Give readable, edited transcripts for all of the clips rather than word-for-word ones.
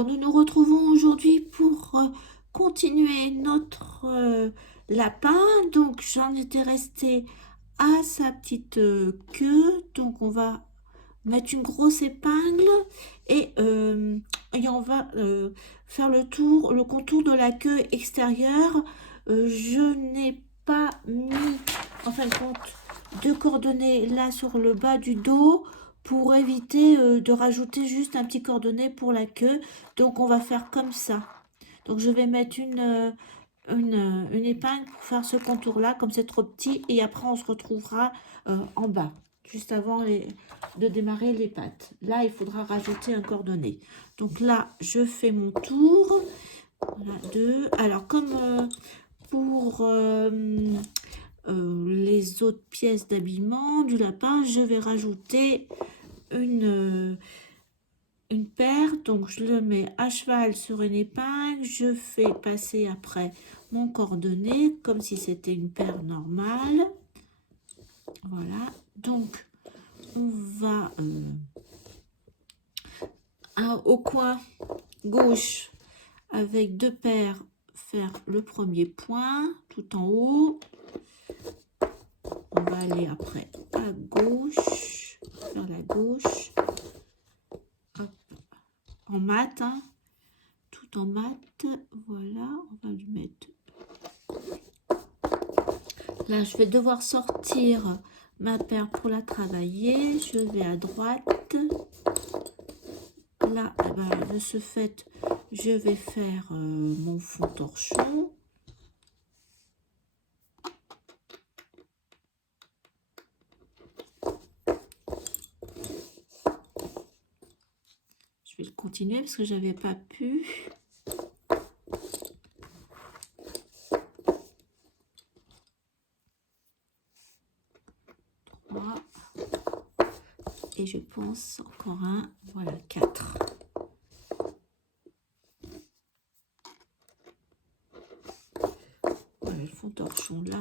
Alors, nous nous retrouvons aujourd'hui pour continuer notre lapin. Donc, j'en étais restée à sa petite queue. Donc, on va mettre une grosse épingle et on va faire le contour de la queue extérieure. Je n'ai pas mis, en fin de compte, de coordonnées là sur le bas du dos pour éviter de rajouter juste un petit coordonné pour la queue. Donc on va faire comme ça. Donc je vais mettre une épingle pour faire ce contour là, comme c'est trop petit, et après on se retrouvera en bas, juste avant de démarrer les pattes. Là il faudra rajouter un coordonné. Donc là je fais mon tour. Voilà, deux. Alors comme pour les autres pièces d'habillement du lapin, je vais rajouter une paire. Donc je le mets à cheval sur une épingle, je fais passer après mon coordonné comme si c'était une paire normale. Voilà, donc on va au coin gauche avec deux paires faire le premier point tout en haut. On va aller après à gauche, vers la gauche. Hop. En mat, hein, tout en mat. Voilà, on va lui mettre. Là, je vais devoir sortir ma paire pour la travailler. Je vais à droite. Là, eh ben, de ce fait, je vais faire mon fond torchon. Je vais le continuer parce que j'avais pas pu. Et je pense encore un, voilà, 4. Voilà le fond torchon là.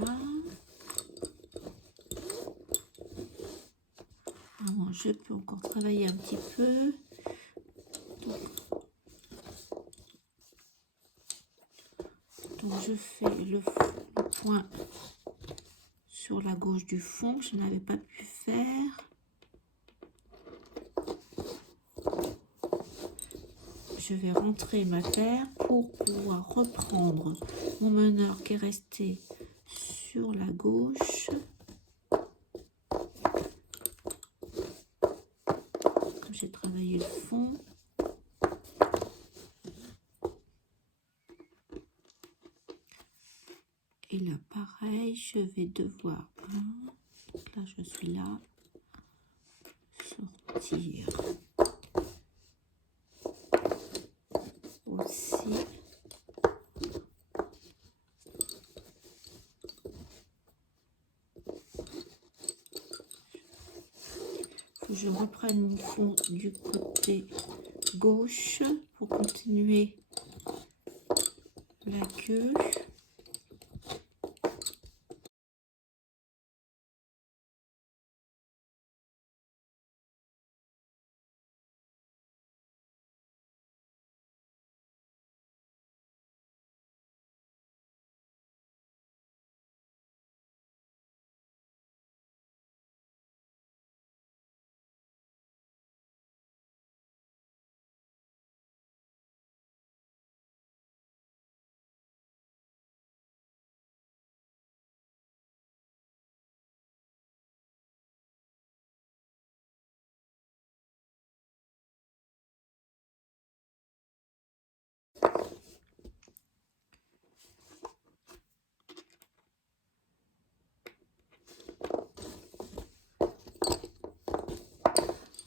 Alors, je peux encore travailler un petit peu. Donc je fais le point sur la gauche du fond que je n'avais pas pu faire. Je vais rentrer ma paire pour pouvoir reprendre mon meneur qui est resté sur la gauche. Comme j'ai travaillé le fond. Et là, pareil, je vais devoir, donc là, je suis là, sortir aussi. Faut que je reprenne mon fond du côté gauche pour continuer la queue.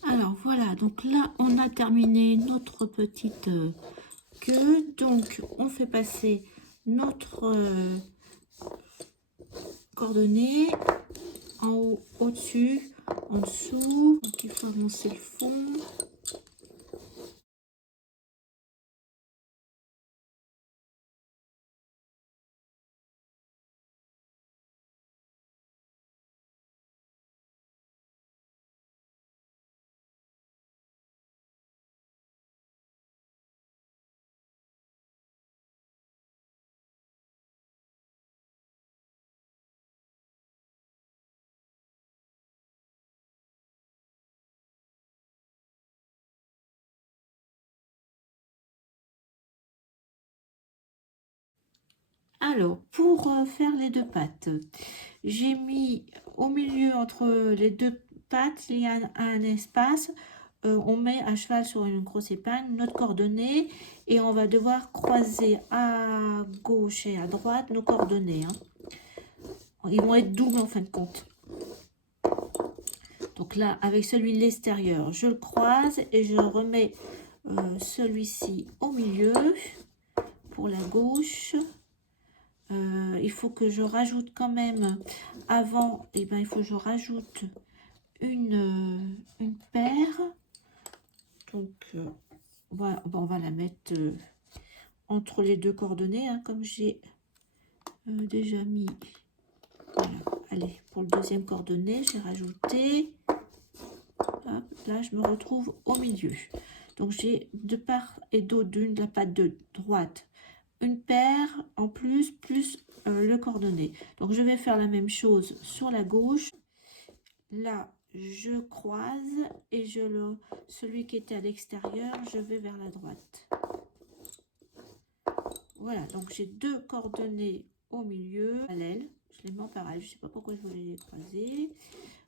Alors voilà, donc là on a terminé notre petite queue. Donc on fait passer notre coordonnée en haut, au-dessus, en dessous. Donc il faut avancer le fond. Alors, pour faire les deux pattes, j'ai mis au milieu entre les deux pattes, il y a un espace. On met à cheval sur une grosse épingle notre coordonnée et on va devoir croiser à gauche et à droite nos coordonnées. Hein. Ils vont être doubles en fin de compte. Donc là, avec celui de l'extérieur, je le croise et je remets celui-ci au milieu pour la gauche. Il faut que je rajoute quand même, avant, et ben, il faut que je rajoute une paire. Donc, voilà, on va la mettre entre les deux coordonnées, hein, comme j'ai déjà mis. Voilà, allez, pour le deuxième coordonnée, j'ai rajouté. Hop, là, je me retrouve au milieu. Donc, j'ai de part et d'autre de la patte de droite une paire en plus, plus le coordonné. Donc, je vais faire la même chose sur la gauche. Là, je croise et celui qui était à l'extérieur, je vais vers la droite. Voilà, donc j'ai deux coordonnées au milieu, parallèles. Je les mets en parallèle, je ne sais pas pourquoi je voulais les croiser.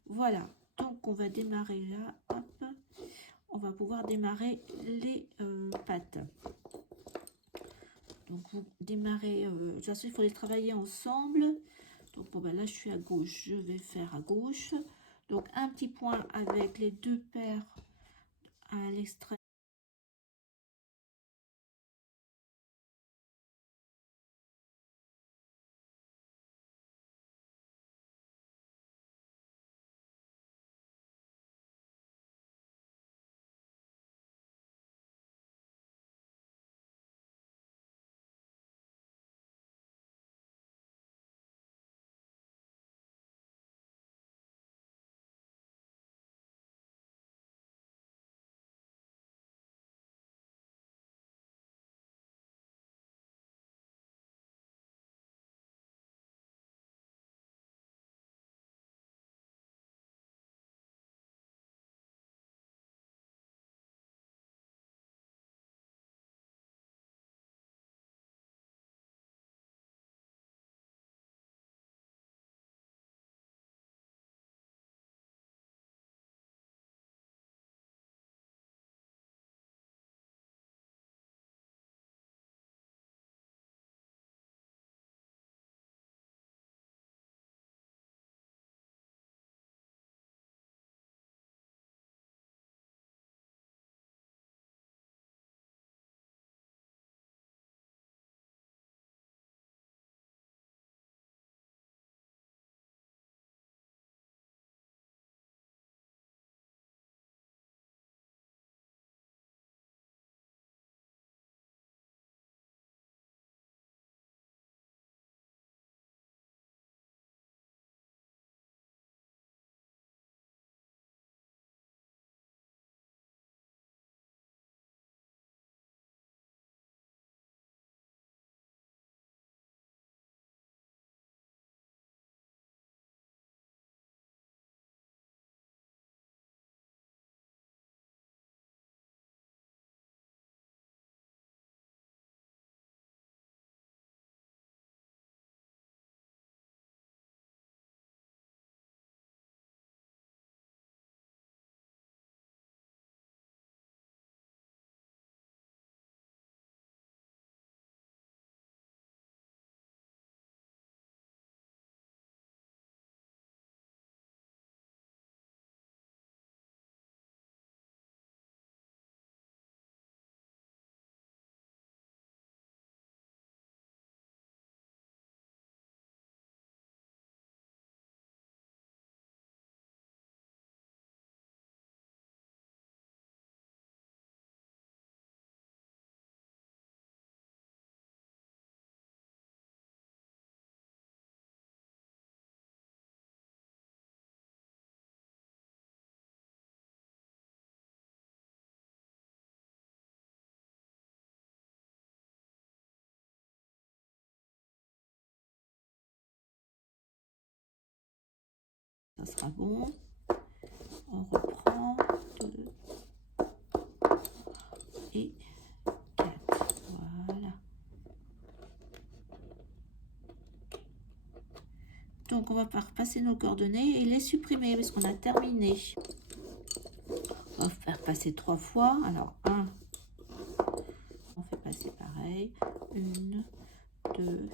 Voilà, donc on va démarrer là. Hop, on va pouvoir démarrer les pattes. Donc vous démarrez, de toute façon il faut les travailler ensemble. Donc bon, ben là je suis à gauche, je vais faire à gauche. Donc un petit point avec les deux paires à l'extrême. Ça sera bon. On reprend 2 et 4. Voilà. Donc, on va faire passer nos coordonnées et les supprimer parce qu'on a terminé. On va faire passer 3 fois. Alors, 1, on fait passer pareil. 1, 2,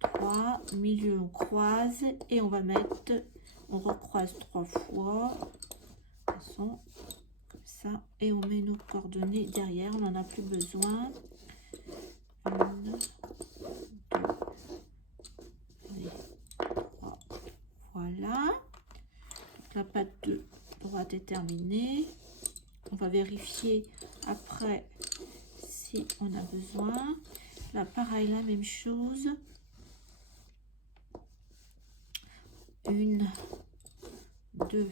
3. Milieu, on croise et on va mettre, on recroise 3 fois. De toute façon, comme ça. Et on met nos coordonnées derrière. On n'en a plus besoin. 1, 2, allez, 3. Voilà. Donc, la patte de droite est terminée. On va vérifier après si on a besoin. Là, pareil, la même chose. 1, 2,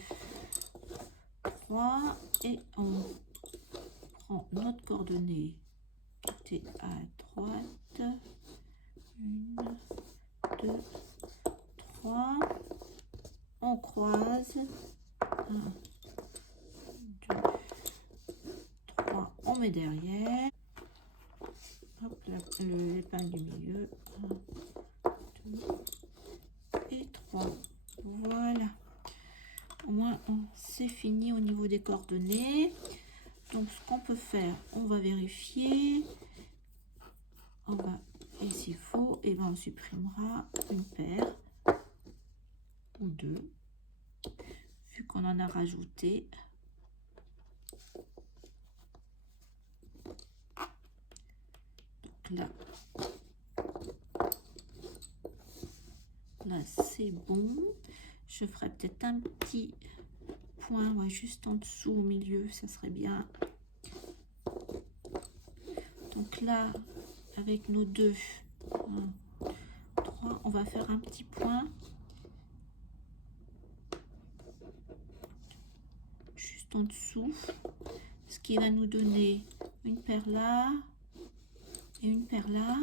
3. Et on prend notre coordonnée qui était à droite. 1, 2, 3. On croise. 1, 2, 3. On met derrière. Hop, l'épingle du milieu. 1, 2 et 3. Voilà. Au moins, c'est fini au niveau des coordonnées. Donc, ce qu'on peut faire, on va vérifier. On va, et s'il faut, et ben on supprimera une paire ou 2, vu qu'on en a rajouté. Donc là c'est bon. Je ferai peut-être un petit point, ouais, juste en dessous au milieu, ça serait bien. Donc là, avec nos 2, 1, 3, on va faire un petit point. Juste en dessous. Ce qui va nous donner une paire là et une paire là.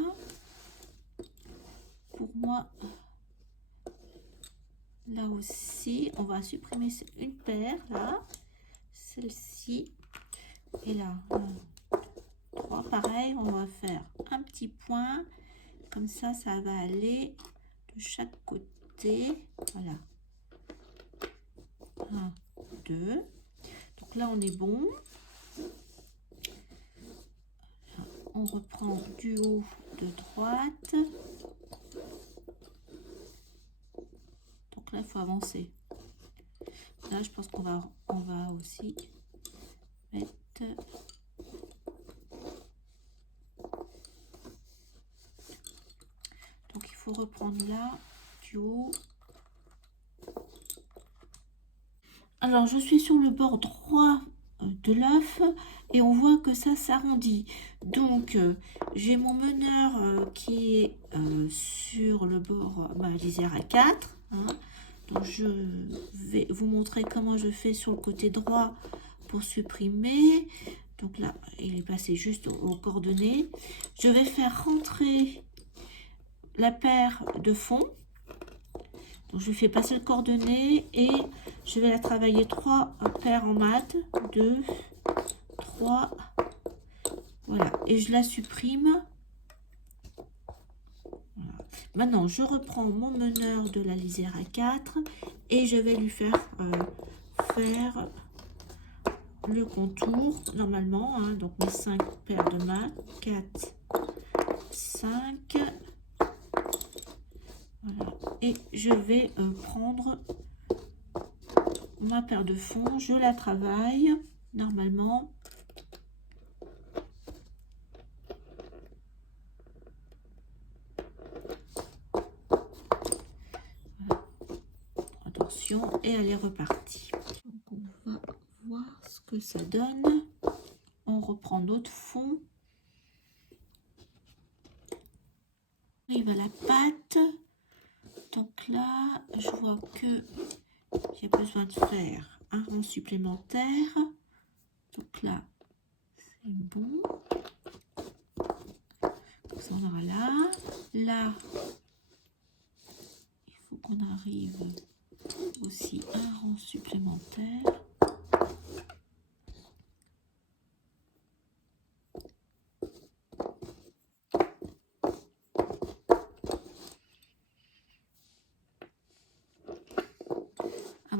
Pour moi, là aussi, on va supprimer une paire là, celle-ci, et là, 3, pareil, on va faire un petit point, comme ça va aller de chaque côté, voilà, 1, 2, donc là on est bon, on reprend du haut de droite, donc là il faut avancer, là je pense qu'on va aussi mettre reprendre là du haut. Alors je suis sur le bord droit de l'œuf et on voit que ça s'arrondit. Donc j'ai mon meneur qui est sur le bord lisière à 4. Hein. Donc je vais vous montrer comment je fais sur le côté droit pour supprimer. Donc là il est passé juste aux coordonnées. Je vais faire rentrer la paire de fond. Donc je fais passer le coordonnées et je vais la travailler 3 paires en mat, 2, 3, voilà, et je la supprime. Voilà. Maintenant je reprends mon meneur de la lisière à 4 et je vais lui faire faire le contour normalement, hein, donc mes 5 paires de mat, 4, 5, voilà, et je vais prendre ma paire de fond, je la travaille normalement. Voilà. Attention, et elle est repartie. Donc on va voir ce que ça donne. On reprend notre fond. On arrive à la pâte. Donc là, je vois que j'ai besoin de faire un rond supplémentaire. Donc là, c'est bon. Donc ça, on aura là. Là, il faut qu'on arrive aussi un rond supplémentaire.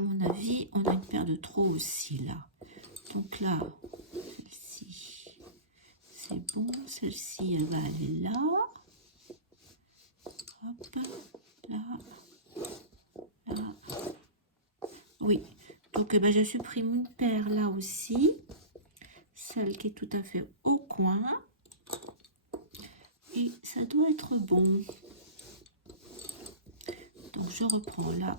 mon avis, on a une paire de trop aussi là. Donc là, celle-ci, c'est bon. Celle-ci, elle va aller là. Hop, là, là. Oui, donc eh ben, je supprime une paire là aussi. Celle qui est tout à fait au coin. Et ça doit être bon. Donc je reprends là.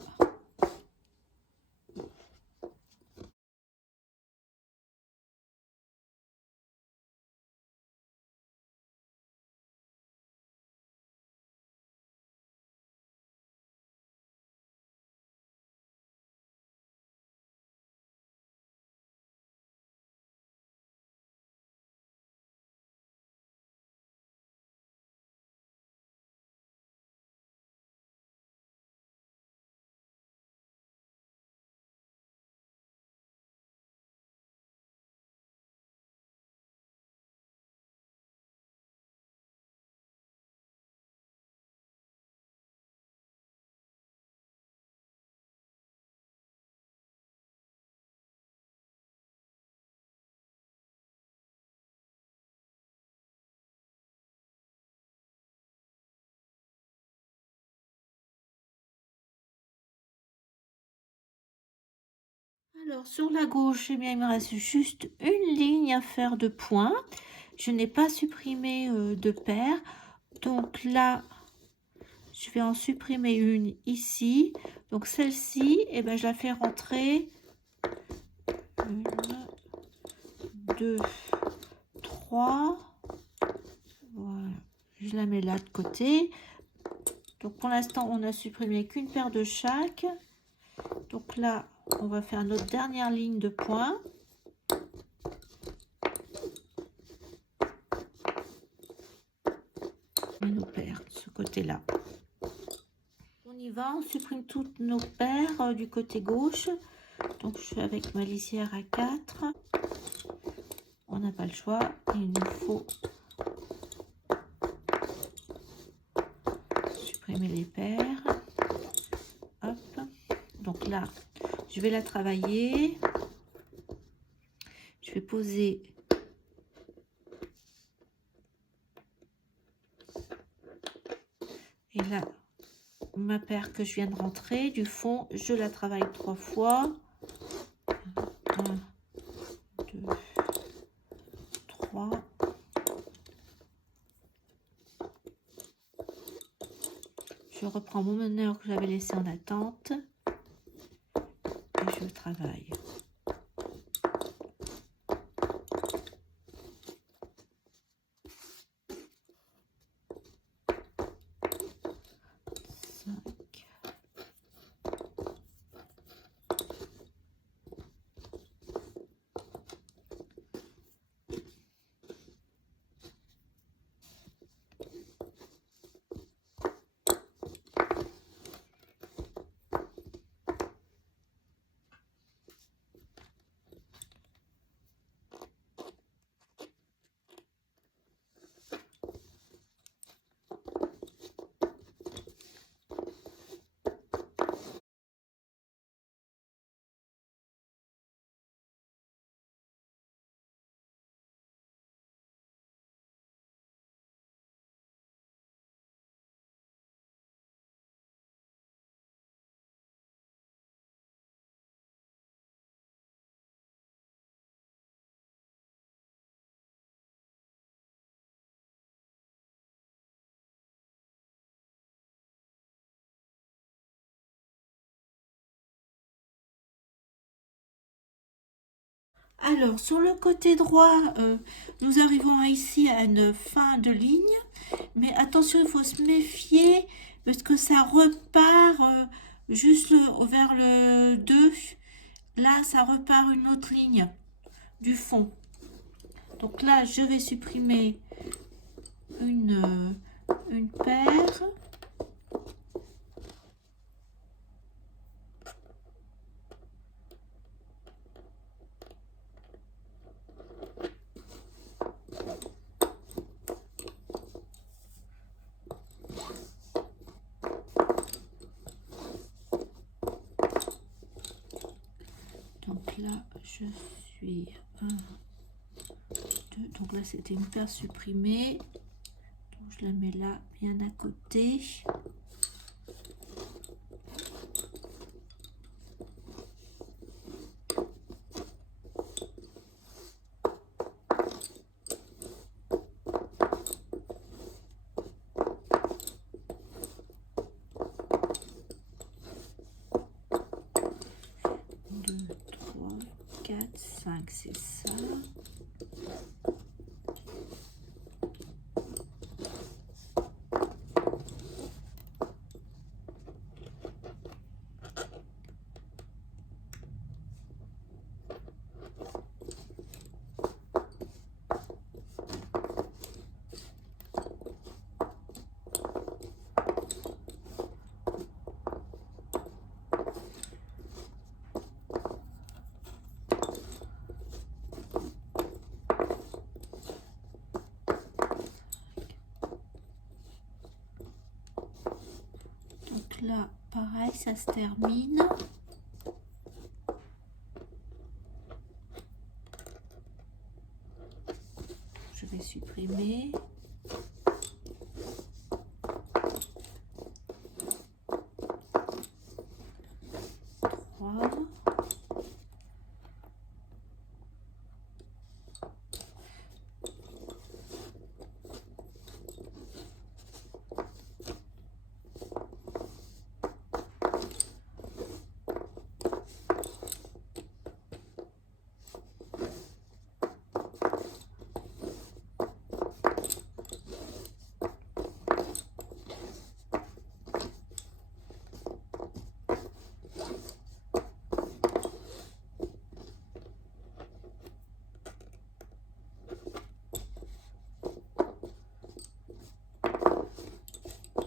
Alors sur la gauche, eh bien, il me reste juste une ligne à faire de points. Je n'ai pas supprimé de paire. Donc là, je vais en supprimer une ici. Donc celle-ci, eh ben, je la fais rentrer. 1, 2, 3. Voilà. Je la mets là de côté. Donc pour l'instant, on a supprimé qu'une paire de chaque. Donc là, on va faire notre dernière ligne de points. Et nos paires de ce côté-là. On y va, on supprime toutes nos paires du côté gauche. Donc je fais avec ma lisière à 4. On n'a pas le choix. Il nous faut supprimer les paires. Hop. Donc là, je vais la travailler. Je vais poser et là, ma paire que je viens de rentrer du fond, je la travaille 3 fois. 1, 2, 3. Je reprends mon meneur que j'avais laissé en attente et je travaille. Alors, sur le côté droit, nous arrivons ici à une fin de ligne. Mais attention, il faut se méfier parce que ça repart juste vers le 2. Là, ça repart une autre ligne du fond. Donc là, je vais supprimer une paire. là, je suis 1, 2. Donc là, c'était une paire supprimée. Donc je la mets là, bien à côté. C'est ça. Donc là, pareil, ça se termine. Je vais supprimer.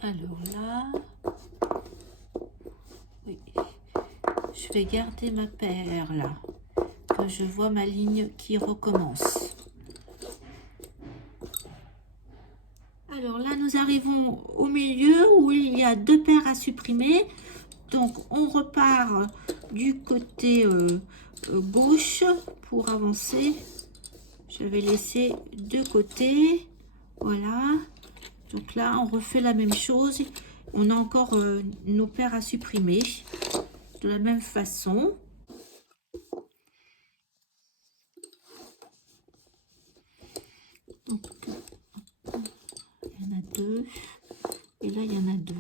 Alors là, oui, je vais garder ma paire là. Quand je vois ma ligne qui recommence. Alors là, nous arrivons au milieu où il y a 2 paires à supprimer. Donc, on repart du côté gauche pour avancer. Je vais laisser 2 côtés. Voilà. Donc là, on refait la même chose. On a encore nos paires à supprimer de la même façon. Donc, il y en a 2. Et là, il y en a 2.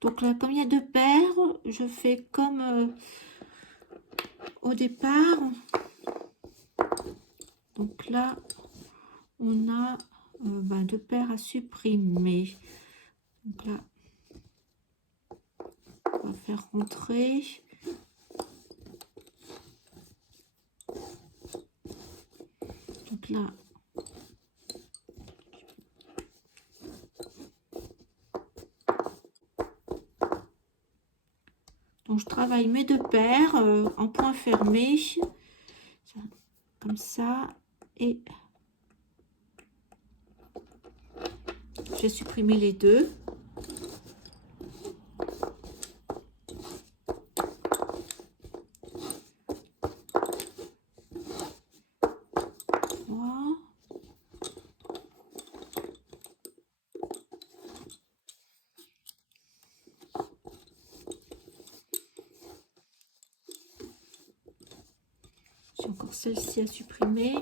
Donc là, comme il y a 2 paires, je fais comme au départ. Donc là, on a 2 paires à supprimer. Donc là, on va faire rentrer. Donc là, donc je travaille mes 2 paires en point fermé, comme ça, et j'ai supprimé les 2. J'ai encore celle-ci à supprimer.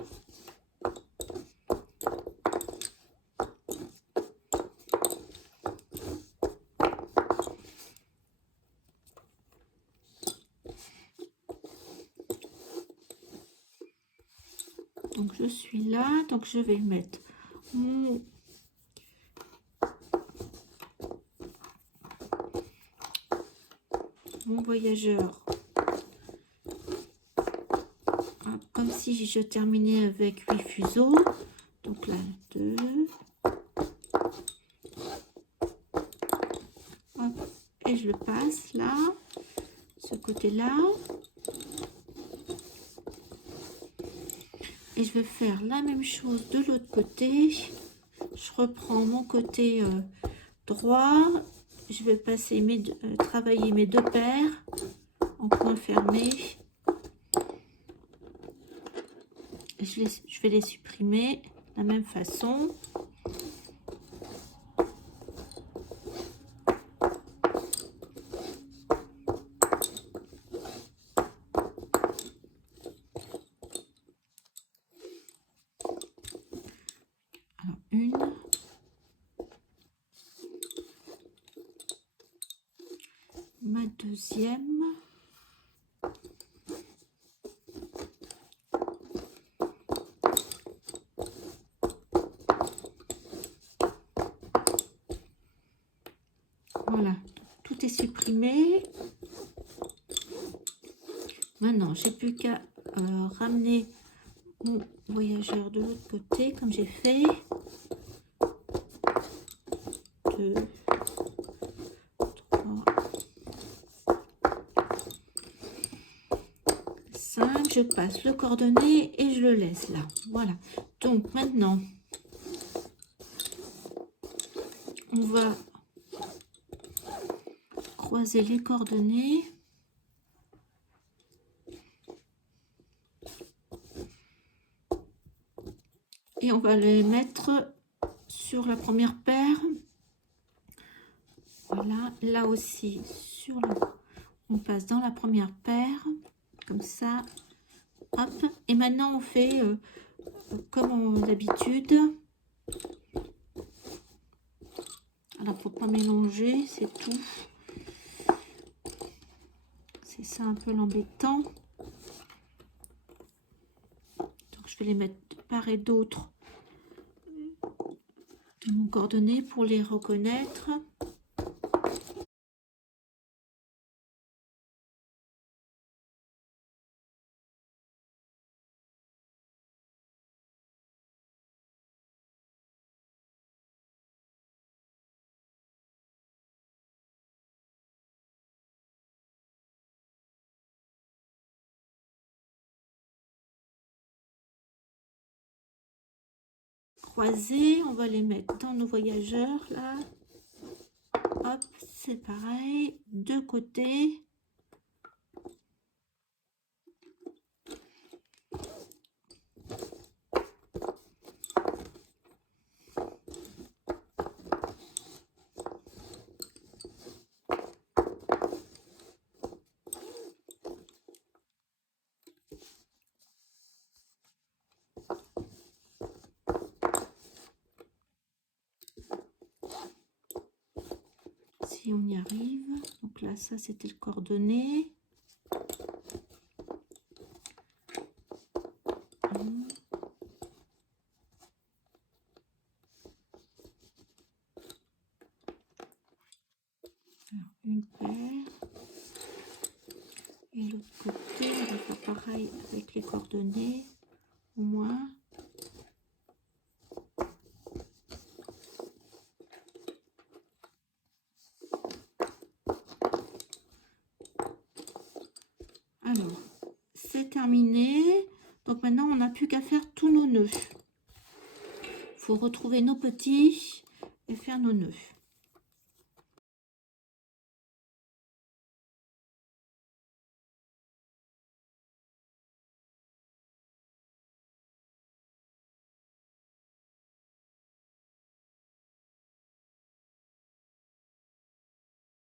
Donc je suis là, donc je vais mettre mon voyageur, comme si je terminais avec 8 fuseaux. Donc là, 2, et je le passe là, ce côté-là. Et je vais faire la même chose de l'autre côté. Je reprends mon côté droit. Je vais passer travailler mes 2 paires en point fermé. Je vais les supprimer de la même façon. Alors, une. Ma deuxième. Voilà, tout est supprimé. Maintenant, j'ai plus qu'à ramener mon voyageur de l'autre côté, comme j'ai fait. 2, 3, 5. Je passe le cordonnet et je le laisse là. Voilà. Donc maintenant, on va croiser les coordonnées. Et on va les mettre sur la première paire. Voilà, là aussi, on passe dans la première paire, comme ça. Hop. Et maintenant, on fait comme d'habitude. Alors, faut pas mélanger, c'est tout. C'est ça un peu l'embêtant. Donc, je vais les mettre de part et d'autre de mon coordonnées pour les reconnaître. Croisés, on va les mettre dans nos voyageurs là. Hop, c'est pareil, de côté. Si on y arrive, donc là ça c'était le coordonné. Alors, une paire et l'autre côté on va faire pareil avec les coordonnées au moins. Alors, c'est terminé. Donc maintenant, on n'a plus qu'à faire tous nos nœuds. Il faut retrouver nos petits et faire nos nœuds.